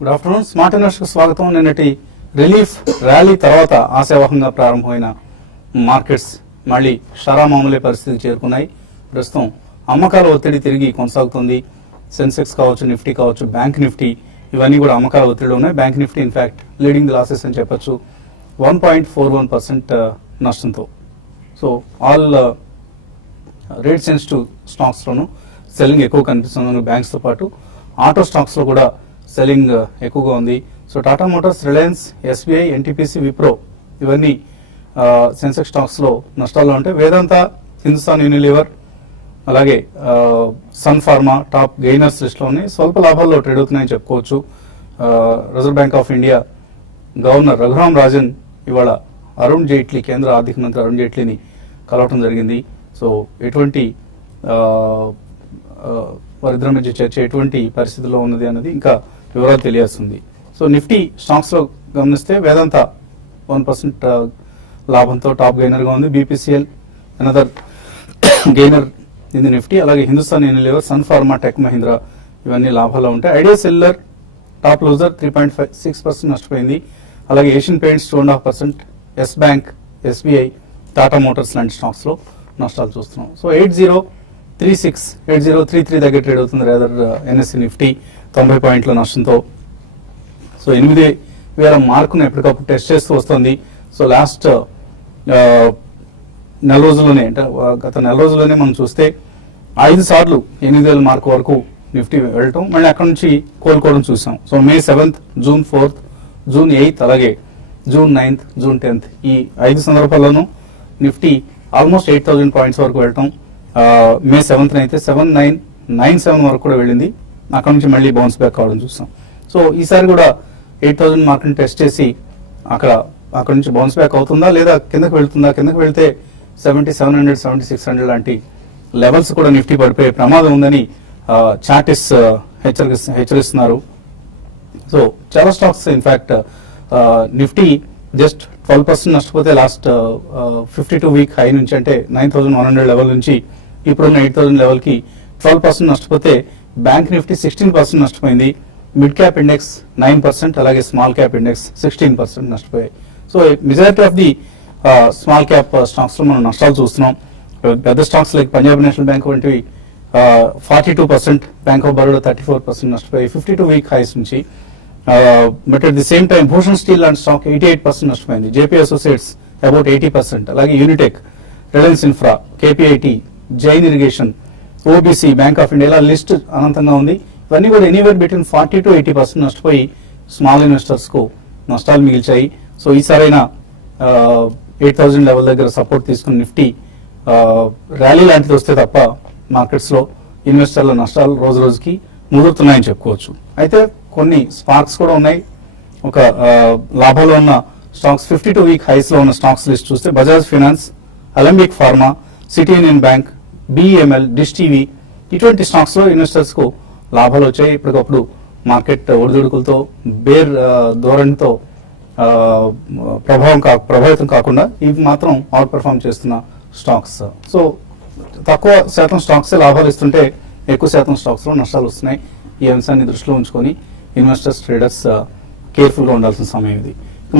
Good afternoon. Smart ఇన్వెస్టర్కి స్వాగతం. నిన్నటి రిలీఫ్ ర్యాలీ తర్వాత ఆశావహంగా ప్రారంభమైన మార్కెట్స్ మళ్ళీ షరామామూలే పరిస్థితికి చేరుకున్నాయి. ప్రస్తుతం అమ్మకాల ఒత్తిడి తిరిగి కొనసాగుతుంది. సెన్సెక్స్ కావచ్చు, నిఫ్టీ కావచ్చు, బ్యాంక్ నిఫ్టీ ఇవన్నీ కూడా అమ్మకాల ఒత్తిడి ఉన్నాయి. Bank nifty in fact leading the losses అని చెప్పొచ్చు, 1.41% నష్టంతో. సో ఆల్ రేట్ సెన్సిటివ్ స్టాక్స్లోనూ సెల్లింగ్ ఎక్కువ కనిపిస్తుంది. బ్యాంక్స్తో పాటు ఆటో స్టాక్స్లో కూడా సెల్లింగ్ ఎక్కువగా ఉంది. So Tata Motors, Reliance, SBI, NTPC, Wipro ఇవన్నీ సెన్సెక్స్ స్టాక్స్లో నష్టాల్లో ఉంటాయి. వేదాంత, హిందుస్థాన్ యూనిలివర్, అలాగే సన్ ఫార్మా టాప్ గెయినర్స్ లిస్ట్లో ఉన్నాయి. స్వల్ప లాభాల్లో ట్రేడ్ అవుతున్నాయని చెప్పుకోవచ్చు. Reserve bank of India governor Raghuram Rajan ఇవాళ అరుణ్ జైట్లీ, కేంద్ర ఆర్థిక మంత్రి అరుణ్ జైట్లీని కలవటం జరిగింది. సో ఎటువంటి వారిద్దరి మధ్య చర్చ ఎటువంటి పరిస్థితుల్లో ఉన్నది అన్నది ఇంకా వివరాలు తెలియాల్సింది. సో నిఫ్టీ స్టాక్స్లో గమనిస్తే వేదాంత 1% లాభంతో టాప్ గెయినర్గా ఉంది. BPCL another gainer in the Nifty. అలాగే Hindustan Unilever, Sun Pharma, Tech Mahindra ఇవన్నీ లాభాల్లో ఉంటాయి. ఐడియా సెల్యులర్ టాప్ లూజర్ 3.6% నష్టపోయింది. అలాగే Asian Paints 2.5%, Yes Bank, SBI, Tata Motors లాంటి స్టాక్స్లో నష్టాలు చూస్తున్నాం. సో 8033 దగ్గర ట్రేడ్ అవుతుంది. రేదర్ ఎన్ఎస్సి నిఫ్టీ 90 పాయింట్ల నష్టంతో. సో 8000 మార్కును ఎప్పటికప్పుడు టెస్ట్ చేస్తూ వస్తుంది. సో లాస్ట్ నెల రోజుల్లోనే, అంటే గత నెల రోజుల్లోనే మనం చూస్తే 5 సార్లు 8000 మార్కు వరకు నిఫ్టీ వెళ్ళటం, మళ్ళీ అక్కడ నుంచి కోలుకోవడం చూసాం. So May 7th, June 4th, June 8th, అలాగే June 9th, June 10th ఈ 5 సందర్భాల్లోనూ నిఫ్టీ ఆల్మోస్ట్ 8000 పాయింట్స్ వరకు వెళ్ళటం. May 7th అయితే 7997 వరకు కూడా వెళ్ళింది. అక్కడ నుంచి మళ్ళీ బౌన్స్ బ్యాక్ కావడం చూసాం. సో ఈసారి కూడా 8000 మార్కుని టెస్ట్ చేసి అక్కడ నుంచి బౌన్స్ బ్యాక్ అవుతుందా లేదా కిందకు వెళ్తుందా, కిందకు వెళ్తే 7700, 7600 లాంటి లెవెల్స్ కూడా నిఫ్టీ పడిపోయే ప్రమాదం ఉందని చార్టిస్ హెచ్చరిస్తున్నారు. సో చాలా స్టాక్స్ ఇన్ఫాక్ట్ నిఫ్టీ జస్ట్ 12% నష్టపోతే లాస్ట్ 52 వీక్ హై నుంచి, అంటే 9100 లెవెల్ నుంచి ఇప్పుడున్న 8000 లెవెల్కి 12% నష్టపోతే బ్యాంక్ నిఫ్టీ 16% నష్టపోయింది. మిడ్ క్యాప్ ఇండెక్స్ 9%, అలాగే స్మాల్ క్యాప్ ఇండెక్స్ 16% నష్టపోయాయి. So majority of the small cap stocks లో మనం నష్టాలు చూస్తున్నాం. పెద్ద stocks like Punjab National Bank వంటివి 42%, బ్యాంక్ ఆఫ్ బరోడా 34% నష్టపోయాయి 52 వీక్ హైస్ నుంచి. But at the same time Bhushan Steel లాంటి స్టాక్ 88% నష్టపోయింది. జేపీ అసోసియేట్స్ అబౌట్ 80%, అలాగే Unitech, Reliance Infra, KPIT, Jain Irrigation, OBC, Bank of India, ఇలా లిస్ట్ అనంతంగా ఉంది. ఇవన్నీ కూడా ఎనీవేర్ బిట్వీన్ 40 to 80% నష్టపోయి స్మాల్ ఇన్వెస్టర్స్ కు నష్టాలు మిగిల్చాయి. సో ఈసారైనా 8000 లెవెల్ దగ్గర సపోర్ట్ తీసుకుని నిఫ్టీ ర్యాలీ లాంటిది వస్తే తప్ప మార్కెట్స్ లో ఇన్వెస్టర్ల నష్టాలు రోజు రోజుకి ముదురుతున్నాయని చెప్పుకోవచ్చు. అయితే కొన్ని స్పార్క్స్ కూడా ఉన్నాయి. ఒక లాభంలో ఉన్న స్టాక్స్ 52 వీక్ హైస్ లో ఉన్న స్టాక్స్ లిస్ట్ చూస్తే Bajaj finance, Alembic pharma, city union bank, BEML, dish TV ఇటువంటి స్టాక్స్ లో ఇన్వెస్టర్స్ కు లాభాలు వచ్చాయి. ఇప్పటికప్పుడు మార్కెట్ ఒడిదుడుకులతో బేర్ ధోరణితో ప్రభావితం కాకుండా ఇవి మాత్రం అవుట్ పర్ఫార్మ్ చేస్తున్న స్టాక్స్. సో తక్కువ శాతం స్టాక్స్ లాభాలు ఇస్తుంటే ఎక్కువ శాతం స్టాక్స్ లో నష్టాలు వస్తున్నాయి. ఈ అంశాన్ని దృష్టిలో ఉంచుకొని ఇన్వెస్టర్స్, ట్రేడర్స్ కేర్ఫుల్ గా ఉండాల్సిన సమయం ఇది.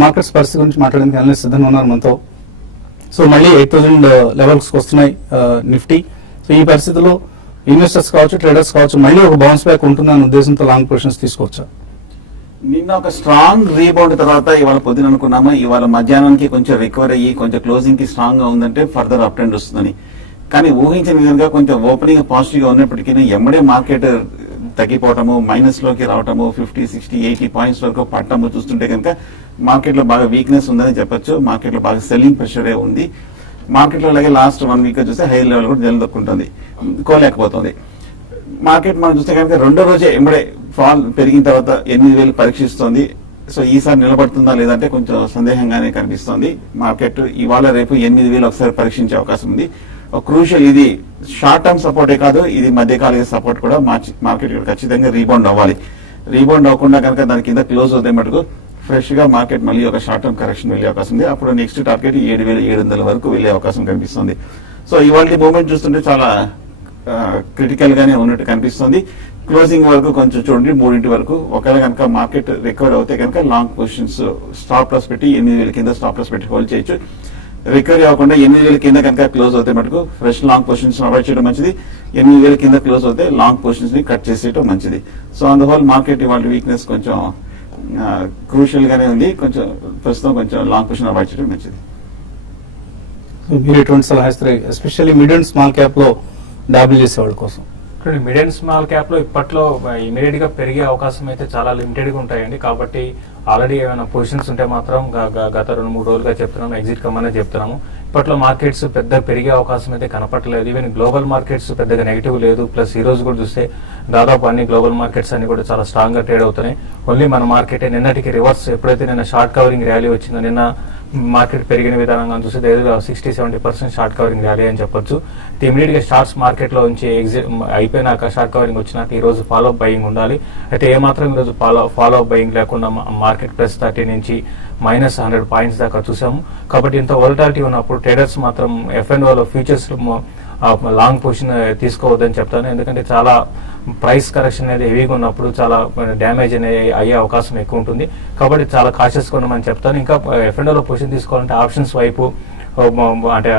మార్కెట్స్ పరిస్థితి గురించి మాట్లాడడానికి అనలిస్ట్ సిద్ధంగా ఉన్నారు మనతో. సో మళ్ళీ 8000 లెవెల్స్ వస్తున్నాయి నిఫ్టీ. సో ఈ పరిస్థితిలో ఇన్వెస్టర్స్ కావచ్చు, ట్రేడర్స్ కావచ్చు, మళ్ళీ ఒక బౌన్స్ బ్యాక్ ఉంటుందన్న ఉద్దేశంతో లాంగ్ పొజిషన్స్ తీసుకోవచ్చా? నిన్న ఒక స్ట్రాంగ్ రీబౌండ్ తర్వాత ఇవాళ పొద్దున అనుకున్నామా, ఇవాళ మధ్యాహ్నానికి కొంచెం రికవర్ అయ్యి కొంచెం క్లోజింగ్ కి స్ట్రాంగ్ గా ఉందంటే ఫర్దర్ అప్ ట్రెండ్ వస్తుందని. కానీ ఊహించిన విధంగా కొంచెం ఓపెనింగ్ పాజిటివ్ గా ఉన్నప్పటికీ ఎమ్మడే మార్కెట్ తగ్గిపోవటము, మైనస్ లోకి రావటము, 50, 60, 80 పాయింట్స్ వరకు పట్టము చూస్తుంటే కనుక మార్కెట్ లో బాగా వీక్నెస్ ఉందని చెప్పొచ్చు. మార్కెట్ లో బాగా సెల్లింగ్ ప్రెషరే ఉంది. మార్కెట్ లో అలాగే లాస్ట్ 1 వీక్ చూస్తే హై లెవెల్ కూడా నిలదొక్కుంటుంది, కోలేకపోతుంది. మార్కెట్ మనం చూస్తే కనుక రెండో రోజే ఎంబడే ఫాల్ పెరిగిన తర్వాత 8000 పరీక్షిస్తోంది. సో ఈసారి నిలబడుతుందా లేదంటే కొంచెం సందేహంగానే కనిపిస్తోంది. మార్కెట్ ఇవాళ రేపు 8000 ఒకసారి పరీక్షించే అవకాశం ఉంది. క్రూషియల్ ఇది షార్ట్ టర్మ్ సపోర్టే కాదు, ఇది మధ్యకాలిక సపోర్ట్ కూడా. మార్కెట్ ఖచ్చితంగా రీబౌండ్ అవ్వాలి. రీబౌండ్ అవ్వకుండా కనుక దాని కింద క్లోజ్ అవుతాయి మటుకు ఫ్రెష్ గా మార్కెట్ మళ్ళీ ఒక షార్ట్ టర్మ్ కరెక్షన్ వెళ్లే అవకాశం ఉంది. అప్పుడు నెక్స్ట్ టార్గెట్ 7700 వరకు వెళ్లే అవకాశం కనిపిస్తుంది. సో ఇవాళ మూవ్మెంట్ చూస్తుంటే చాలా క్రిటికల్ గానే ఉన్నట్టు కనిపిస్తుంది. క్లోజింగ్ వరకు కొంచెం చూడండి 3 వరకు. ఒకవేళ కనుక మార్కెట్ రికవర్ అవుతే కనుక లాంగ్ పొజిషన్స్ స్టాప్ లాస్ పెట్టి 8,000 కింద స్టాప్ లాస్ పెట్టి హోల్డ్ చేయొచ్చు. రికవరీ అవ్వకుండా 8,000 కింద కనుక క్లోజ్ అవుతే మటుకు ఫ్రెష్ లాంగ్ పొజిషన్స్ అవాయిడ్ చేయడం మంచిది. 8,000 కింద క్లోజ్ అవుతే లాంగ్ పొజిషన్స్ ని కట్ చేసేయడం మంచిది. So on the whole market ఇవాళ వీక్నెస్ కొంచెం క్రూషియల్ గానే ఉంది. కొంచెం ప్రస్తుతం కొంచెం లాంగ్ పొజిషన్ అవాయిడ్ చేయడం మంచిది. మీరు ఎటువంటి సలహా ఇస్తారు, especially mid and small cap లో డాబుల్ చేసే వాళ్ళ కోసం? మిడ్ అండ్ స్మాల్ క్యాప్ లో ఇప్పట్లో ఇమీడియట్ గా పెరిగే అవకాశం అయితే చాలా లిమిటెడ్ గా ఉంటాయండి. కాబట్టి ఆల్రెడీ ఏమైనా పొజిషన్స్ ఉంటే మాత్రం గత 2-3 రోజులుగా చెప్తున్నాము, ఎగ్జిట్ కమ్మనే చెప్తున్నాము. ఇప్పట్లో మార్కెట్స్ పెద్ద పెరిగే అవకాశం అయితే కనపడలేదు. ఈవెన్ గ్లోబల్ మార్కెట్స్ పెద్దగా నెగిటివ్ లేదు. ప్లస్ ఈ రోజు కూడా చూస్తే దాదాపు అన్ని గ్లోబల్ మార్కెట్స్ అన్ని కూడా చాలా స్ట్రాంగ్ గా ట్రేడ్ అవుతున్నాయి. ఓన్లీ మన మార్కెట్ నిన్నటికి రివర్స్. ఎప్పుడైతే నిన్న షార్ట్ కవరింగ్ ర్యాలీ వచ్చిందో, నిన్న మార్కెట్ పెరిగిన విధానంగా చూస్తే దగ్గర 60-70% షార్ట్ కవరింగ్ ర్యాలీ అని చెప్పొచ్చు. ఇమీడియట్ గా షార్ట్స్ మార్కెట్ లో నుంచి ఎగ్జిట్ అయిపోయినాక షార్ట్ కవరింగ్ వచ్చినాక ఈ రోజు ఫాలో అప్ బయింగ్ ఉండాలి. అయితే ఏమాత్రం ఈ రోజు ఫాలో అప్ బయింగ్ లేకుండా మార్కెట్ +30 నుంచి -100 పాయింట్స్ దాకా చూసాము. కాబట్టి ఇంత వోలటాలిటీ ఉన్నప్పుడు ట్రేడర్స్ మాత్రం F&O లో ఫ్యూచర్స్ లాంగ్ పొజిషన్ తీసుకోవద్దని చెప్తాను. ఎందుకంటే చాలా ప్రైస్ కరెక్షన్ అనేది హెవీగా ఉన్నప్పుడు చాలా డ్యామేజ్ అనేది అయ్యే అవకాశం ఎక్కువ ఉంటుంది. కాబట్టి చాలా కాషియస్ గా ఉండమని చెప్తాను. ఇంకా F&O లో పొజిషన్ తీసుకోవాలంటే ఆప్షన్స్ వైపు, అంటే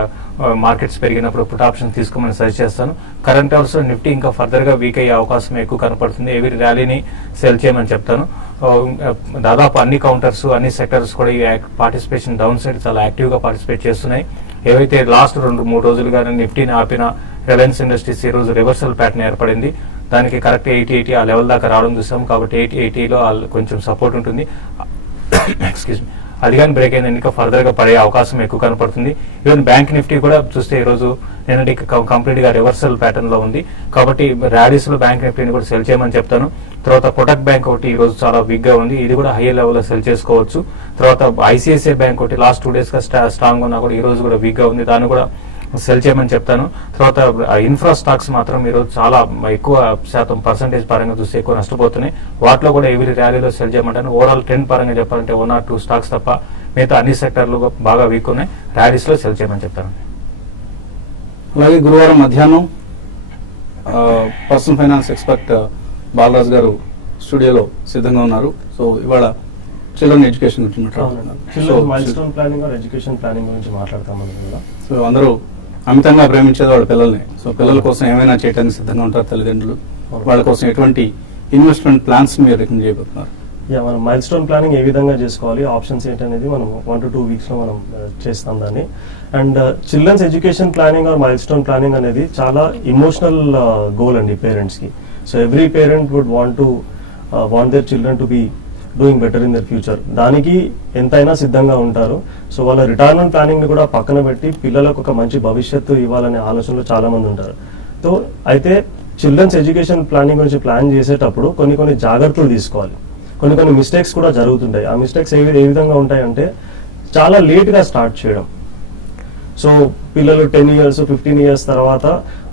మార్కెట్స్ పెరిగినప్పుడు పుట్ ఆప్షన్ తీసుకోమని సజెస్ట్ చేస్తాను. కరెంట్ అవర్స్ లో నిఫ్టీ ఇంకా ఫర్దర్ గా వీక్ అయ్యే అవకాశం ఎక్కువ కనపడుతుంది. ఎవరి ర్యాలీని సెల్ చేయమని చెప్తాను. దాదాపు అన్ని కౌంటర్స్, అన్ని సెక్టర్స్ కూడా ఈ పార్టిసిపేషన్ డౌన్ సైడ్ చాలా యాక్టివ్ గా పార్టిసిపేట్ చేస్తున్నాయి. ఏవైతే లాస్ట్ 2-3 రోజులుగా నిఫ్టీని ఆపిన రిలయన్స్ ఇండస్ట్రీస్ ఈ రోజు రివర్సల్ ప్యాటర్న్ ఏర్పడింది. దానికి కరెక్ట్ 80 ఆ లెవెల్ దాకా రావడం చూసాం. కాబట్టి 80లో కొంచెం సపోర్ట్ ఉంటుంది. ఎక్స్క్యూజ్ మీ, అది కానీ బ్రేక్ అయింది ఇంకా ఫర్దర్ గా పడే అవకాశం ఎక్కువ కనపడుతుంది. ఈవెన్ బ్యాంక్ నిఫ్టీ కూడా చూస్తే ఈ రోజు నిన్నటి కంప్లీట్ గా రివర్సల్ ప్యాటర్న్ లో ఉంది. కాబట్టి ర్యాలీస్ లో బ్యాంక్ నిఫ్టీని కూడా సెల్ చేయమని చెప్తాను. తర్వాత కోటక్ బ్యాంక్ ఒకటి ఈ రోజు చాలా వీక్ గా ఉంది, ఇది కూడా హై లెవెల్ లో సెల్ చేసుకోవచ్చు. తర్వాత ఐసిఐసిఐ బ్యాంక్ ఒకటి లాస్ట్ 2 డేస్ గా స్ట్రాంగ్ ఉన్నా కూడా ఈ రోజు కూడా వీక్ గా ఉంది, దాన్ని కూడా సెల్ చేయమని చెప్తాను. తర్వాత ఇన్ఫ్రా స్టాక్స్ మాత్రం ఈరోజు చాలా ఎక్కువ శాతం పర్సంటేజ్ పరంగా చూస్తే ఎక్కువ నష్టపోతున్నాయి. వాటిలో కూడా ఎవరి ర్యాలీలో సెల్ చేయమంటాను. ఓవరాల్ ట్రెండ్ పరంగా చెప్పాలంటే 1 or 2 స్టాక్స్ తప్ప మిగతా అన్ని సెక్టర్లు బాగా వీక్ ఉన్నాయి. ర్యాలీస్ లో సెల్ చేయమని చెప్తాను. అలాగే గురువారం మధ్యాహ్నం పర్సనల్ ఫైనాన్స్ ఎక్స్పర్ట్ బాలరాజ్ గారు స్టూడియోలో సిద్ధంగా ఉన్నారు. సో ఇవాళ చిల్డ్రన్ ఎడ్యుకేషన్ గురించి మాట్లాడుతున్నారు. Milestone planning or education planning గురించి మాట్లాడతాం. సో అందరూ అమితంగా ప్రేమించేది వాళ్ళ పిల్లల్ని. సో పిల్లల కోసం ఏమైనా చేయడానికి సిద్ధంగా ఉంటారు తల్లిదండ్రులు. వాళ్ళ కోసం ఎటువంటి ఇన్వెస్ట్మెంట్ ప్లాన్స్ మీరు రికమెండ్ చేయబోతున్నారు? మనం మైల్స్టోన్ ప్లానింగ్ ఏ విధంగా చేసుకోవాలి, ఆప్షన్స్ ఏంటనేది మనం 1 to 2 weeks లో మనం చేస్తాం దాన్ని. And children's education planning or milestone planning అనేది చాలా ఇమోషనల్ గోల్ అండి పేరెంట్స్ కి. So every parent would want their children to be doing better in their future. దానికి ఎంతైనా సిద్ధంగా ఉంటారు. సో వాళ్ళ రిటైర్మెంట్ ప్లానింగ్ ని కూడా పక్కన పెట్టి పిల్లలకు ఒక మంచి భవిష్యత్తు ఇవ్వాలనే ఆలోచనలో చాలా మంది ఉంటారు. సో అయితే చిల్డ్రన్స్ ఎడ్యుకేషన్ ప్లానింగ్ గురించి ప్లాన్ చేసేటప్పుడు కొన్ని జాగ్రత్తలు తీసుకోవాలి. కొన్ని మిస్టేక్స్ కూడా జరుగుతుంటాయి. ఆ మిస్టేక్స్ ఏ విధంగా ఉంటాయంటే చాలా లేట్ గా స్టార్ట్ చేయడం. సో పిల్లలు 10 years 15 years తర్వాత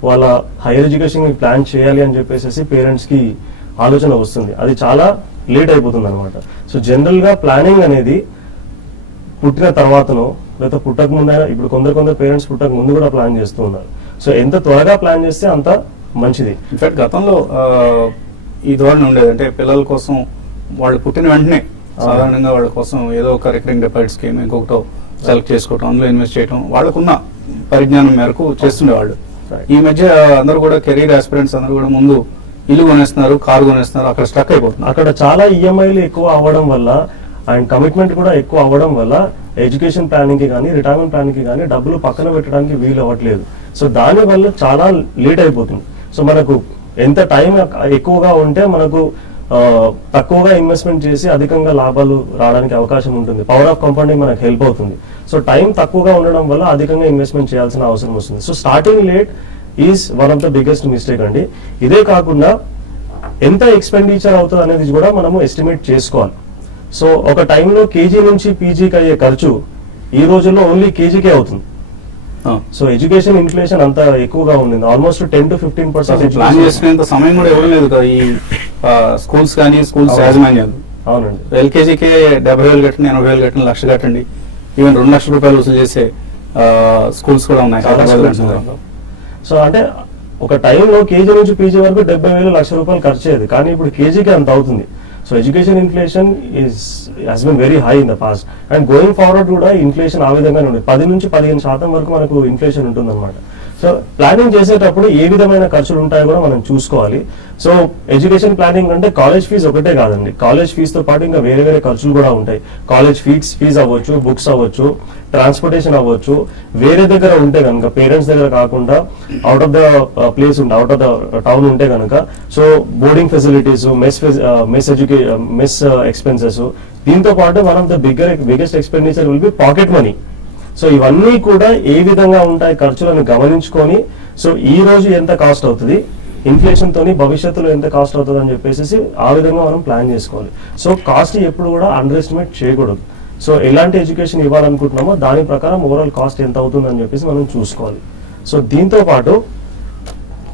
వాళ్ళ హైయర్ ఎడ్యుకేషన్ ప్లాన్ చేయాలి అని చెప్పేసి పేరెంట్స్ కి ఆలోచన వస్తుంది. అది చాలా లేట్ అయిపోతుంది అనమాట. సో జనరల్ గా ప్లానింగ్ అనేది పుట్టిన తర్వాతనో లేదా పుట్టక ముందైనా, ఇప్పుడు కొందరు పేరెంట్స్ పుట్టక ముందు కూడా ప్లాన్ చేస్తూ ఉన్నారు. సో ఎంత త్వరగా ప్లాన్ చేస్తే అంత మంచిది. ఇన్ఫాక్ట్ గతంలో ఈ ధోరణి ఉండేది, అంటే పిల్లల కోసం వాళ్ళు పుట్టిన వెంటనే సాధారణంగా వాళ్ళ కోసం ఏదో ఒక రికరింగ్ డిపాజిట్ స్కీమ్ ఇంకొకటో సెలెక్ట్ చేసుకోవటం, అందులో ఇన్వెస్ట్ చేయడం, వాళ్ళకున్న పరిజ్ఞానం మేరకు చేస్తుండేవాళ్ళు. ఈ మధ్య అందరూ కూడా కెరీర్ ఆస్పిరెంట్స్ అందరూ కూడా ముందు ఇల్లు కొనేస్తున్నారు, కారు కొనేస్తున్నారు, అక్కడ స్టక్ అయిపోతున్నారు. అక్కడ చాలా ఈఎంఐలు ఎక్కువ అవ్వడం వల్ల అండ్ కమిట్మెంట్ కూడా ఎక్కువ అవ్వడం వల్ల ఎడ్యుకేషన్ ప్లానింగ్ కి కానీ రిటైర్మెంట్ ప్లానింగ్ కి కానీ డబ్బులు పక్కన పెట్టడానికి వీలు అవ్వట్లేదు. సో దాని వల్ల చాలా లేట్ అయిపోతుంది. సో మనకు ఎంత టైం ఎక్కువగా ఉంటే మనకు తక్కువగా ఇన్వెస్ట్మెంట్ చేసి అధికంగా లాభాలు రావడానికి అవకాశం ఉంటుంది. పవర్ ఆఫ్ కంపౌండింగ్ మనకు హెల్ప్ అవుతుంది. సో టైం తక్కువగా ఉండడం వల్ల అధికంగా ఇన్వెస్ట్మెంట్ చేయాల్సిన అవసరం వస్తుంది. So starting late is one of the biggest mistake అండి. ఇదే కాకుండా ఎంత ఎక్స్పెండిచర్ అవుతుంది అనేది కూడా మనము ఎస్టిమేట్ చేసుకోవాలి. సో ఒక టైంలో కేజీ నుంచి పీజీకి అయ్యే ఖర్చు ఈ రోజుల్లో ఓన్లీ కేజీకే అవుతుంది. సో ఎడ్యుకేషన్ ఇన్ఫ్లేషన్ అంత ఎక్కువగా ఉంది, ఆల్మోస్ట్ 10 to 15%. ప్లాన్ చేసుకునేంత సమయం కూడా ఎవరు లేదు కదా ఈ స్కూల్స్ కానీ స్కూల్స్ యాజమాన్యాలు. అవునండి. ఎల్కేజీకే 70,000 కట్టండి, 80,000 కట్టండి, 1,00,000 కట్టండి, ఈవెన్ 2 లక్షల రూపాయలు వసూలు చేసే స్కూల్స్ కూడా ఉన్నాయి. సో అంటే ఒక టైంలో కేజీ నుంచి పీజీ వరకు 70,000 లక్ష రూపాయలు ఖర్చు అయ్యేది, కానీ ఇప్పుడు కేజీకి అంత అవుతుంది. So education inflation has been very high in the past, and going forward కూడా ఇన్ఫ్లేషన్ ఆ విధంగానే ఉంది. 10 నుంచి 15% వరకు మనకు ఇన్ఫ్లేషన్ ఉంటుంది అనమాట. సో ప్లానింగ్ చేసేటప్పుడు ఏ విధమైన ఖర్చులు ఉంటాయో కూడా మనం చూసుకోవాలి. సో ఎడ్యుకేషన్ ప్లానింగ్ అంటే కాలేజ్ ఫీజు ఒకటే కాదండి, కాలేజ్ ఫీజుతో పాటు ఇంకా వేరే వేరే ఖర్చులు కూడా ఉంటాయి. కాలేజ్ ఫీజు అవ్వచ్చు, బుక్స్ అవ్వచ్చు, ట్రాన్స్పోర్టేషన్ అవ్వచ్చు, వేరే దగ్గర ఉంటే కనుక పేరెంట్స్ దగ్గర కాకుండా అవుట్ ఆఫ్ ద ప్లేస్ ఉంటే, అవుట్ ఆఫ్ ద టౌన్ ఉంటే కనుక, so boarding facilities, mess expenses, దీంతో పాటు one of the biggest expenditure will be pocket money. So ఇవన్నీ కూడా ఏ విధంగా ఉంటాయి ఖర్చులను గమనించుకొని, సో ఈ రోజు ఎంత కాస్ట్ అవుతుంది, ఇన్ఫ్లేషన్ తోని భవిష్యత్తులో ఎంత కాస్ట్ అవుతుంది అని చెప్పేసి ఆ విధంగా మనం ప్లాన్ చేసుకోవాలి. సో కాస్ట్ ఎప్పుడు కూడా అండర్ ఎస్టిమేట్ చేయకూడదు. సో ఎలాంటి ఎడ్యుకేషన్ ఇవ్వాలనుకుంటున్నామో దాని ప్రకారం ఓవరాల్ కాస్ట్ ఎంత అవుతుంది అని చెప్పేసి మనం చూసుకోవాలి. సో దీంతో పాటు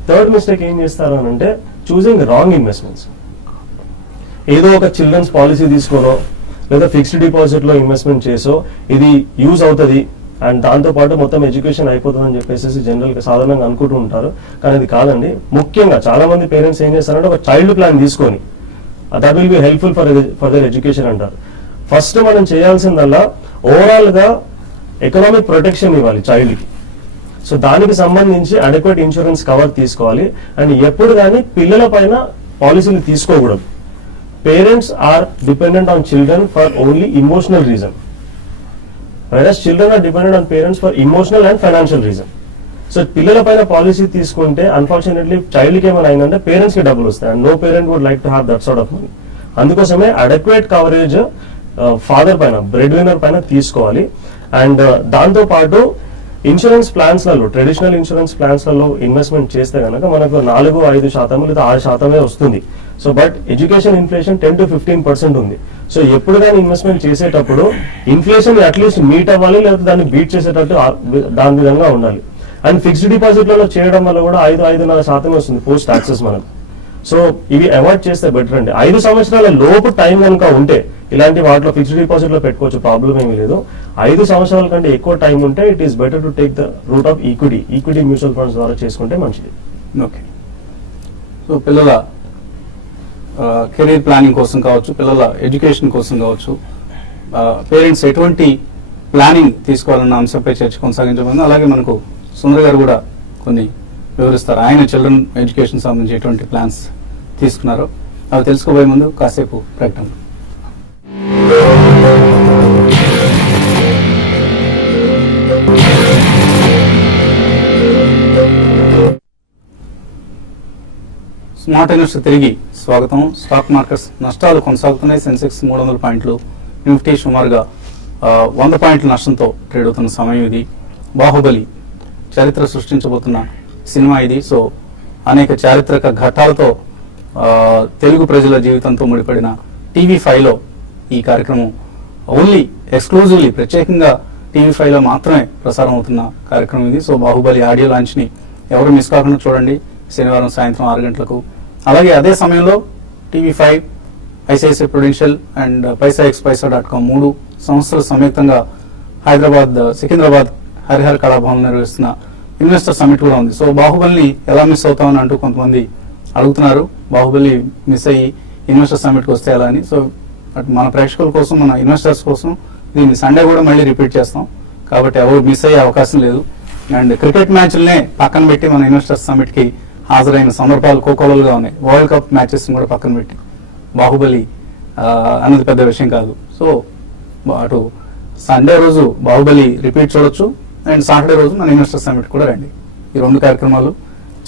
థర్డ్ మిస్టేక్ ఏం చేస్తారు అని అంటే చూసింగ్ రాంగ్ ఇన్వెస్ట్మెంట్స్. ఏదో ఒక చిల్డ్రన్స్ పాలసీ తీసుకోనో లేదా ఫిక్స్డ్ డిపాజిట్ లో ఇన్వెస్ట్మెంట్ చేసో ఇది యూజ్ అవుతుంది అండ్ దాంతో పాటు మొత్తం ఎడ్యుకేషన్ అయిపోతుంది అని చెప్పేసి జనరల్ గా సాధారణంగా అనుకుంటూ ఉంటారు, కానీ అది కాదండి. ముఖ్యంగా చాలా మంది పేరెంట్స్ ఏం చేస్తారంటే ఒక చైల్డ్ ప్లాన్ తీసుకొని that will be helpful for their education అంటారు. ఫస్ట్ మనం చేయాల్సిందల్లా ఓవరాల్ గా ఎకనామిక్ ప్రొటెక్షన్ ఇవ్వాలి చైల్డ్ కి. సో దానికి సంబంధించి అడెక్వేట్ ఇన్సూరెన్స్ కవర్ తీసుకోవాలి. అండ్ ఎప్పుడు కానీ పిల్లల పైన పాలసీలు తీసుకోకూడదు. Parents are dependent on children for only emotional reason, whereas children are dependent on parents for emotional and financial reason. So పిల్లల పైన పాలసీ తీసుకుంటే అన్ఫార్చునేట్లీ చైల్డ్ కి ఏమైనా అయిందంటే పేరెంట్స్ కి డబ్బులు వస్తాయి, and no parent would like to have that sort of money. అందుకోసమే అడెక్వేట్ కవరేజ్ ఫాదర్ పైన, బ్రెడ్ విన్నర్ పైన తీసుకోవాలి. అండ్ దాంతో పాటు ఇన్సూరెన్స్ ప్లాన్స్ లలో, ట్రెడిషనల్ ఇన్సూరెన్స్ ప్లాన్స్ లలో ఇన్వెస్ట్మెంట్ చేస్తే కనుక మనకు 4-5% లేదా 6% వస్తుంది. So but education inflation 10 to 15% ఉంది. సో ఎప్పుడు కానీ ఇన్వెస్ట్మెంట్ చేసేటప్పుడు ఇన్ఫ్లేషన్ అట్లీస్ట్ మీట్ అవ్వాలి, లేకపోతే దాన్ని బీట్ చేసేటట్టు దాని విధంగా ఉండాలి. అండ్ ఫిక్స్డ్ డిపాజిట్లలో చేయడం వల్ల కూడా 5-5.5% వస్తుంది పోస్ట్ టాక్సెస్ మనకు. సో ఇవి అవాయిడ్ చేస్తే బెటర్ అండి. 5 సంవత్సరాల లోపు టైం కనుక ఉంటే ఇలాంటి వాటిలో ఫిక్స్డ్ డిపాజిట్ లో పెట్టుకోవచ్చు, ప్రాబ్లం ఏమీ లేదు. 5 సంవత్సరాల కంటే ఎక్కువ టైం ఉంటే it is better to take the root of equity mutual funds ద్వారా చేసుకుంటే మంచిది. ఓకే. సో పిల్లల కెరీర్ ప్లానింగ్ కోసం కావచ్చు, పిల్లల ఎడ్యుకేషన్ కోసం కావచ్చు, పేరెంట్స్ ఎటువంటి ప్లానింగ్ తీసుకోవాలన్న అంశంపై చర్చ కొనసాగించబోతుంది. అలాగే మనకు సుందర్ గారు కూడా కొన్ని వివరిస్తారు, ఆయన చిల్డ్రన్ ఎడ్యుకేషన్ సంబంధించి ఎటువంటి ప్లాన్స్ తీసుకున్నారో అవి తెలుసుకోబోయే ముందు కాసేపు ప్రకటన. స్మార్ట్ ఇన్వెస్టర్ తిరిగి స్వాగతం. స్టాక్ మార్కెట్స్ నష్టాలు కొనసాగుతున్నాయి. సెన్సెక్స్ 300 పాయింట్లు, నిఫ్టీ సుమారుగా 100 పాయింట్ల నష్టంతో ట్రేడ్ అవుతున్న సమయం ఇది. బాహుబలి చరిత్ర సృష్టించబోతున్న సినిమా ఇది. సో అనేక చారిత్రక ఘట్టాలతో తెలుగు ప్రజల జీవితంతో ముడిపడిన TV5లో ఈ కార్యక్రమం ఓన్లీ ఎక్స్క్లూజివ్లీ ప్రత్యేకంగా TV5లో మాత్రమే ప్రసారం అవుతున్న కార్యక్రమం ఇది. సో బాహుబలి ఆడియో లాంచ్ ని ఎవరు మిస్ కాకుండా చూడండి, శనివారం సాయంత్రం 6 గంటలకు. అలాగే అదే సమయంలో TV5, ICICI Prudential and paisaxpaisa.com 3 సంస్థల సంయుక్తంగా హైదరాబాద్, సికింద్రాబాద్ హరిహర కళాభవన్ నిర్వహిస్తున్న ఇన్వెస్టర్ సమిట్ కూడా ఉంది. సో బాహుబలిని ఎలా మిస్ అవుతామని అంటూ కొంతమంది అడుగుతున్నారు. బాహుబలి మిస్ అయ్యి ఇన్వెస్టర్ సమిట్కి వస్తే ఎలా అని. సో మన ప్రేక్షకుల కోసం, మన ఇన్వెస్టర్స్ కోసం దీన్ని సండే కూడా మళ్ళీ రిపీట్ చేస్తాం, కాబట్టి ఎవరు మిస్ అయ్యే అవకాశం లేదు. అండ్ క్రికెట్ మ్యాచ్లనే పక్కన పెట్టి మన ఇన్వెస్టర్స్ సమిట్కి హాజరైన సందర్భాలు కోకోలుగా ఉన్నాయి. వరల్డ్ కప్ మ్యాచెస్ కూడా పక్కన పెట్టి బాహుబలి అన్నది పెద్ద విషయం కాదు. సో అటు సండే రోజు బాహుబలి రిపీట్ చూడొచ్చు, అండ్ సాటర్డే రోజు మన ఇన్వెస్టర్ సమిట్ కూడా రండి. ఈ 2 కార్యక్రమాలు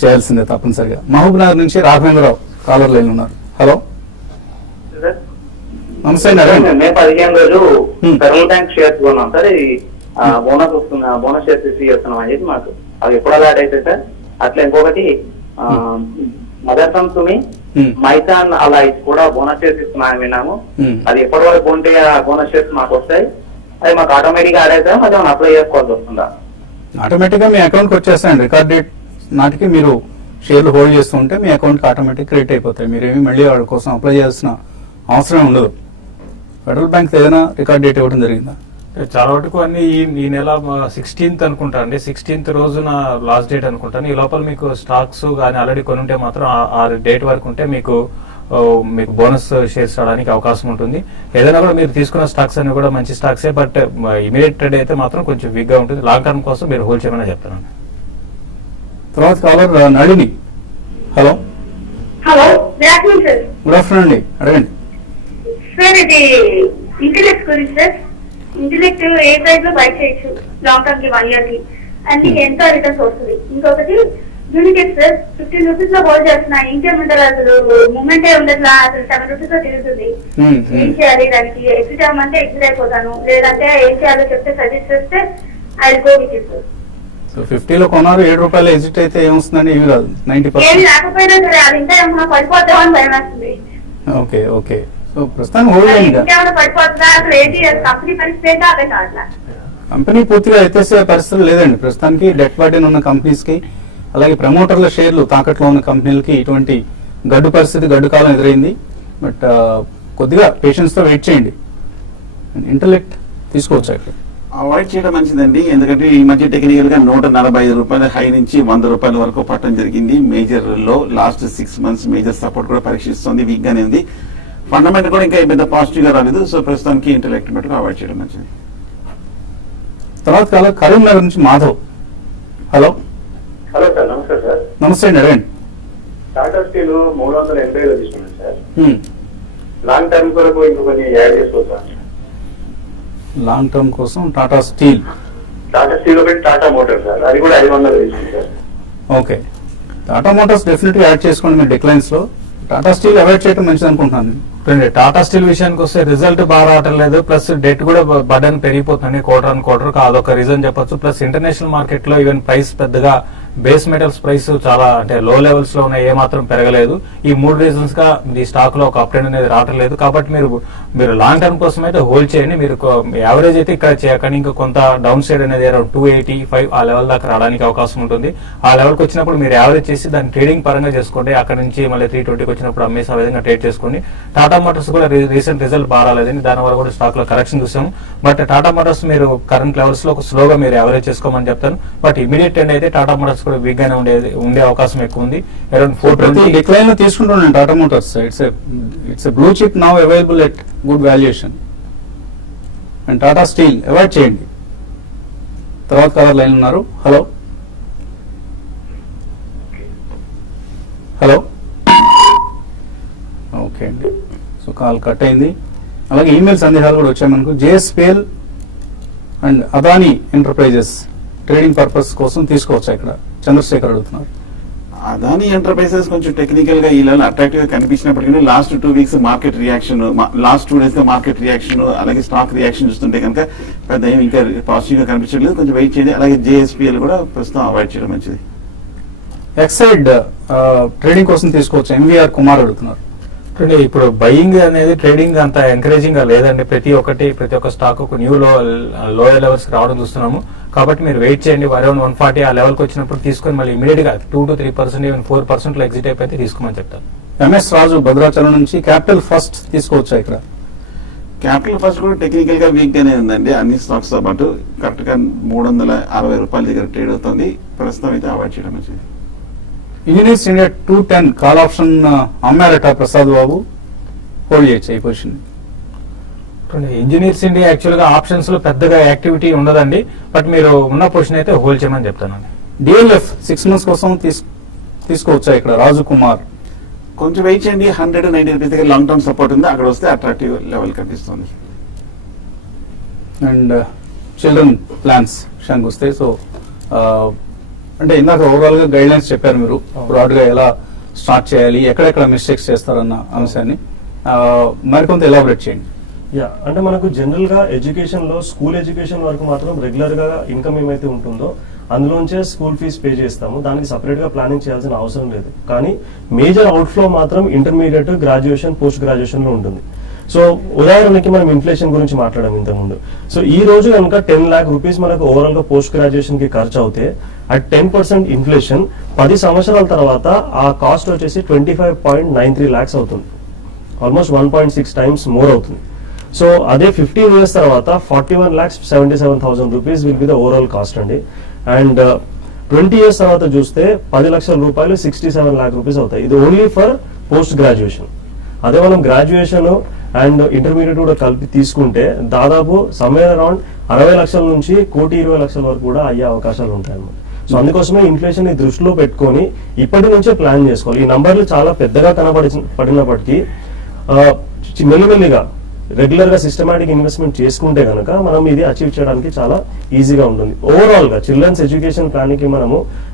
చేయాల్సిందే తప్పనిసరిగా. మహబూబ్ నగర్ నుంచి రాఘవేంద్రరావు కాలర్ లైన్ ఉన్నారు. హలో, నమస్తే అండి. మే 15 రోజు ఫెడరల్ బ్యాంక్ షేర్స్ కొన్నాం సార్. బోనస్ వస్తుంది, బోనస్ షేర్స్ రిసీవ్ చేస్తున్నాం అని చెప్పి మాకు అవి ఎప్పుడు అలాట్ అయితే సార్. అట్లా ఇంకొకటి మదర్సన్ సుమి మైసాన్ అలా కూడా బోనస్ షేర్స్ ఇస్తున్నామని విన్నాము. అది ఎప్పటి వరకు ఉంటే ఆ బోనస్ షేర్స్ మాకు వస్తాయి? అది మాకు ఆటోమేటిక్ యాడ్ అవుతాయి, మరి మనం అప్లై చేసుకోవాల్సి వస్తుందా? ఆటోమేటిక్ గా మీ అకౌంట్ కి వచ్చేస్తాయండి. రికార్డ్ డేట్ నాటికి మీరు షేర్లు హోల్డ్ చేస్తూ ఉంటే మీ అకౌంట్ కి ఆటోమేటిక్ క్రియేట్ అయిపోతాయి. మీరేమి మళ్ళీ వాడి కోసం అప్లై చేయాల్సిన అవసరం ఉండదు. ఫెడరల్ బ్యాంక్ ఏదైనా రికార్డ్ డేట్ ఇవ్వడం జరిగిందా? చాలా వరకు అన్ని ఈ నెల 16th అనుకుంటా అండి, 16th రోజున లాస్ట్ డేట్ అనుకుంటాను. ఈ లోపల మీకు స్టాక్స్ కానీ ఆల్రెడీ కొని ఉంటే మాత్రం ఆ డేట్ వరకు ఉంటే మీకు బోనస్ షేర్స్ రావడానికి అవకాశం ఉంటుంది. ఏదైనా కూడా మీరు తీసుకున్న స్టాక్స్ అన్ని కూడా మంచి స్టాక్సే, బట్ ఇమీడియట్ ట్రేడ్ అయితే మాత్రం కొంచెం వీక్ గా ఉంటుంది. లాంగ్ టర్మ్ కోసం మీరు హోల్డ్ చేయమని చెప్తాను. తర్వాత caller Nalini. Hello hello, good afternoon sir. Good afternoon అండి, అడగండి. సార్ ఇది ఇంటెలెక్ట్ గురించి సార్. ఇంటెలెక్ట్ ఏ ప్రైస్ లో బై చేయొచ్చు లాంగ్ టర్మ్ కి 1 year కి అన్ని ఎంత రిటర్న్స్ వస్తుంది? ఇంకొకటి యూనిటెక్ సార్ 15 రూపీస్ లో హోల్డ్ చేస్తున్నా, ఇంకేముంటారు అసలు మూమెంటే ఉండట్లా, అసలు 7 రూపీస్ లో తిరుగుతుంది. ఏం చేయాలి దానికి? ఎగ్జిట్ అవ్వమంటే ఎగ్జిట్ అయిపోతాను, లేదంటే ఏం చేయాలో చెప్తే సజెస్ట్ చేస్తే I go with it. So 50లో కొన్నారు, 7 రూపాయలు ఎగ్జిట్ అయితే ఏమొస్తుందండి? ఏమి రాదు, 90%. ఏమి రాకపోయినా సరే అది ఇంకా ఏమన్నా పడిపోతామని భయం వేస్తుంది. ఓకే ఓకే, సో ప్రస్తుతానికి హోల్డ్ అయింది. ఇంకేమైనా పడిపోతుందా అసలు? ఏంటి కంపెనీ పరిస్థితి ఏంటో అదే కావట్లా. కంపెనీ పూర్తిగా ఎత్తేసే పరిస్థితులు లేదండి ప్రస్తుతానికి. డెట్ బర్డెన్ ఉన్న కంపెనీస్ కి, అలాగే ప్రమోటర్ల షేర్లు తాకట్లో ఉన్న కంపెనీలకి ఇటువంటి గడ్డు పరిస్థితి, గడ్డు కాలం ఎదురైంది. బట్ కొద్దిగా పేషెన్స్ తో వెయిట్ చేయండి. ఇంటెలెక్ట్ తీసుకోవచ్చు ఇక్కడ. అవాయిడ్ చేయడం మంచిదండి, ఎందుకంటే ఈ మధ్య టెక్నికల్ గా 145 రూపాయల హై నుంచి 100 రూపాయల వరకు పట్టడం జరిగింది. మేజర్ లో లాస్ట్ 6 months మేజర్ సపోర్ట్ కూడా పరీక్షిస్తుంది, వీక్ గానే ఉంది. ఫండమెంటల్ కూడా ఇంకా పెద్ద పాజిటివ్ గా రాలేదు. సో ప్రస్తుతానికి ఇంటెలెక్ట్ మటుకు అవాయిడ్ చేయడం మంచిది. తర్వాత కాలం కరీంనగర్ నుంచి మాధవ్. హలో హలో సార్, నమస్తే సార్. నమస్తే అండి, అడగండి. టాటా స్టీల్ 380 తీసుకున్నాను సార్. లాంగ్ టర్మ్ కొరకు ఇంకొకటి యాడ్ చేసుకోవచ్చా? లాంగ్ టర్మ్ కోసం టాటా స్టీల్. టాటా స్టీల్ ఒకటి, టాటా మోటార్ సార్, అది కూడా 500 తీసుకుంది sir. Okay, Tata Motors definite గా యాడ్ చేసుకోండి మీ డిక్లైన్స్ లో. టాటా స్టీల్ అవాయిడ్ చేయడం మంచిది అనుకుంటున్నాను. టాటా స్టీల్ విషయానికి వస్తే రిజల్ట్ బాగా రావటం లేదు, ప్లస్ డెట్ కూడా బర్డెన్ పెరిగిపోతుంది క్వార్టర్ ఆన్ క్వార్టర్. అదొక రీజన్ చెప్పొచ్చు. ప్లస్ ఇంటర్నేషనల్ మార్కెట్ లో ఈవెన్ ప్రైస్ పెద్దగా బేస్ మెటల్స్ ప్రైస్ చాలా అంటే లో లెవెల్స్ లో ఉన్నాయి, ఏ మాత్రం పెరగలేదు. ఈ 3 రీజన్స్ గా ఈ స్టాక్ లో ఒక అప్డేట్ అనేది రావటం లేదు. కాబట్టి మీరు లాంగ్ టర్మ్ కోసం అయితే హోల్డ్ చేయండి. మీరు యావరేజ్ అయితే ఇక్కడ చేయకండి, ఇంకా కొంత డౌన్ సైడ్ అనేది అరౌండ్ 285 ఆ లెవెల్ దాకా రావడానికి అవకాశం ఉంటుంది. ఆ లెవెల్కి వచ్చినప్పుడు మీరు యావరేజ్ చేసి దాన్ని ట్రేడింగ్ పరంగా చేసుకోండి. అక్కడ నుంచి మళ్ళీ 320కి వచ్చినప్పుడు అమ్మేసి ఆ విధంగా ట్రేడ్ చేసుకోండి. టాటా మోటార్స్ కూడా రీసెంట్ రిజల్ట్ బాగా రాలేదండి, దానివల్ల కూడా స్టాక్ లో కరెక్షన్ చూసాము. బట్ టాటా మోటార్స్ మీరు కరెంట్ లెవెల్స్ లో స్లోగా మీరు యావరేజ్ చేసుకోమని చెప్తాను. బట్ ఇమీడియట్ ట్రెండ్ అయితే టాటా మోటార్స్ కూడా వీక్ గానే ఉండే అవకాశం ఎక్కువ ఉంది. అరౌండ్ 420 డిక్లైన్ లో తీసుకుంటున్నాను Tata Motors. It's blue chip now available at good valuation. And Tata Steel avoid చేయండి. తర్వాత కలర్ లైన్ ఉన్నారు. హలో హలో, ఓకే అండి, సో కాల్ కట్ అయింది. అలాగే ఈమెయిల్ సందేహాలు కూడా వచ్చాయి మనకు. JSPL and Adani Enterprises trading purpose కోసం తీసుకోవచ్చా ఇక్కడ? చంద్రశేఖర్ అడుగుతున్నారు. అదాని ఎంటర్ప్రైజెస్ కొంచెం టెక్నికల్ గా ఈ లెవెల్ అట్రాక్టివ్ గా కనిపించినప్పటికీ last 2 weeks market reaction, last 2 days గా మార్కెట్ రియాక్షన్, అలాగే స్టాక్ రియాక్షన్ చూస్తుంటే కనుక పెద్ద ఏమి ఇంకా పాజిటివ్ గా కనిపించట్లేదు. కొంచెం వెయిట్ చేయండి. అలాగే జేఎస్పీఎల్ కూడా ప్రస్తుతం అవాయిడ్ చేయడం మంచిది. ఎక్సైడ్ ట్రేడింగ్ కోసం తీసుకోవచ్చు. ఎంవీఆర్ కుమార్ అడుగుతున్నారు. ఇప్పుడు బయింగ్ అనేది ట్రేడింగ్ అంత ఎంకరేజింగ్ గా లేదండి. ప్రతి ఒక్క స్టాక్ ఒక న్యూ లోయర్ లెవెల్స్ రావడం చూస్తున్నాము. కాబట్టి మీరు వెయిట్ చేయండి. అరౌండ్ 140 ఆ లెవెల్కి వచ్చినప్పుడు తీసుకొని మళ్ళీ ఇమీడియట్ గా 2 to 3% ఈవెన్ 4% లో ఎగ్జిట్ అయిపోతే తీసుకోమని చెప్తాను. ఎంఎస్ రాజు భద్రాచలం నుంచి క్యాపిటల్ ఫస్ట్ తీసుకోవచ్చా ఇక్కడ? క్యాపిటల్ ఫస్ట్ కూడా టెక్నికల్ గా వీక్ గానే ఉందండి, అన్ని స్టాక్స్ తో పాటు. కరెక్ట్ గా 360 రూపాయల దగ్గర ట్రేడ్ అవుతుంది. ప్రస్తుతం అయితే అవాయిడ్ చేయడం మంచిది. ఇంజనీర్స్ ఇండియా 210 కాల్ ఆప్షన్ అమ్మారట ప్రసాద్ బాబు, హోల్డ్ చేయొచ్చు ఈ పొజిషన్. ఇంజనీర్స్ ఇండియా యాక్చువల్ గా ఆప్షన్స్ లో పెద్దగా యాక్టివిటీ ఉండదండి, బట్ మీరు ఉన్న పొజిషన్ అయితే హోల్డ్ చేయమని చెప్తానండి. డిఎల్ఎఫ్ 6 months కోసం తీసుకోవచ్చా ఇక్కడ? రాజు కుమార్. కొంచెం వెయిట్ చేయండి. 190 రూపీస్ దగ్గర లాంగ్ టర్మ్ సపోర్ట్ ఉంది, అక్కడ వస్తే అట్రాక్టివ్ లెవెల్ కనిపిస్తుంది. అండ్ చిల్డ్రన్ ప్లాన్స్ విషయానికి వస్తే, సో అంటే ఇందాక ఓవరాల్ గా గైడ్ లైన్స్ చెప్పారు మీరు, బ్రాడ్ గా ఎలా స్టార్ట్ చేయాలి, ఎక్కడెక్కడ మిస్టేక్స్ చేస్తారన్న అంశాన్ని మరికొంత ఎలాబరేట్ చేయండి. యా, అంటే మనకు జనరల్ గా ఎడ్యుకేషన్ లో స్కూల్ ఎడ్యుకేషన్ వరకు మాత్రం రెగ్యులర్ గా ఇన్కమ్ ఏమైతే ఉంటుందో అందులోంచే స్కూల్ ఫీజు పే చేస్తాము. దానికి సపరేట్ గా ప్లానింగ్ చేయాల్సిన అవసరం లేదు. కానీ మేజర్ అవుట్ఫ్లో మాత్రం ఇంటర్మీడియట్, గ్రాడ్యుయేషన్, పోస్ట్ గ్రాడ్యుయేషన్ లో ఉంటుంది. సో ఉదాహరణకి మనం ఇన్ఫ్లేషన్ గురించి మాట్లాడాం ఇంతకుముందు. సో ఈ రోజు కనుక 10 lakh rupees మనకు ఓవరాల్ గా పోస్ట్ గ్రాడ్యుయేషన్ కి ఖర్చు అవుతే అట్ 10% ఇన్ఫ్లేషన్ 10 సంవత్సరాల తర్వాత ఆ కాస్ట్ వచ్చేసి 25.93 lakhs అవుతుంది. ఆల్మోస్ట్ 1.6 times మోర్ అవుతుంది. సో అదే 15 years తర్వాత 41,77,000 rupees will be the overall cost అండి. అండ్ 20 years తర్వాత చూస్తే 10 లక్షల రూపాయలు 67 lakh రూపీస్ అవుతాయి. ఇది ఓన్లీ ఫర్ పోస్ట్ గ్రాడ్యుయేషన్. అదే మనం గ్రాడ్యుయేషన్ అండ్ ఇంటర్మీడియట్ కూడా కలిపి తీసుకుంటే దాదాపు సమ్వేర్ అరౌండ్ 60 లక్షల నుంచి 1,20,00,000 వరకు కూడా అయ్యే అవకాశాలు ఉంటాయి అన్నమాట. సో అందుకోసమే ఇన్ఫ్లేషన్ ని దృష్టిలో పెట్టుకొని ఇప్పటి నుంచే ప్లాన్ చేసుకోవాలి. ఈ నంబర్లు చాలా పెద్దగా పడినప్పటికీ మెల్లిమెల్లిగా రెగ్యులర్ గా సిస్టమాటిక్ ఇన్వెస్ట్మెంట్ చేసుకుంటే కనుక మనం ఇది అచీవ్ చేయడానికి చాలా ఈజీగా ఉంటుంది. ఓవరాల్ గా చిల్డ్రన్స్ ఎడ్యుకేషన్ ప్లాన్ కి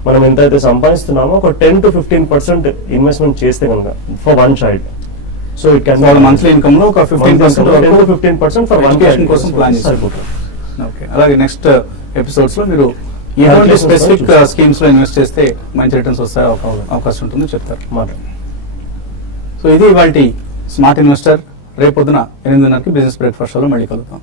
మనం ఎంతైతే సంపాదిస్తున్నామో ఒక 10 to 15% ఇన్వెస్ట్మెంట్ చేస్తే కనుక for one child. So it can monthly income లో ఒక 15% వరకు 15% ఫర్ వన్ ఎడ్యుకేషన్ కోసం ప్లాన్ సరిపోతుంది. ఓకే, అలాగే నెక్స్ట్ ఎపిసోడ్స్ లో మీరు ఎలాంటి Calculations స్పెసిఫిక్ చూస్తాం. స్కీమ్స్ లో ఇన్వెస్ట్ చేస్తే మంచి రిటర్న్స్ వస్తాయి అవకాశం ఉంటుందో చెప్తారు. సో ఇది ఇవాల్టి స్మార్ట్ ఇన్వెస్టర్. రేపొద్దున 8:30కి బిజినెస్ బ్రేక్ఫాస్ట్ షోలో మళ్ళీ కలుద్దాం.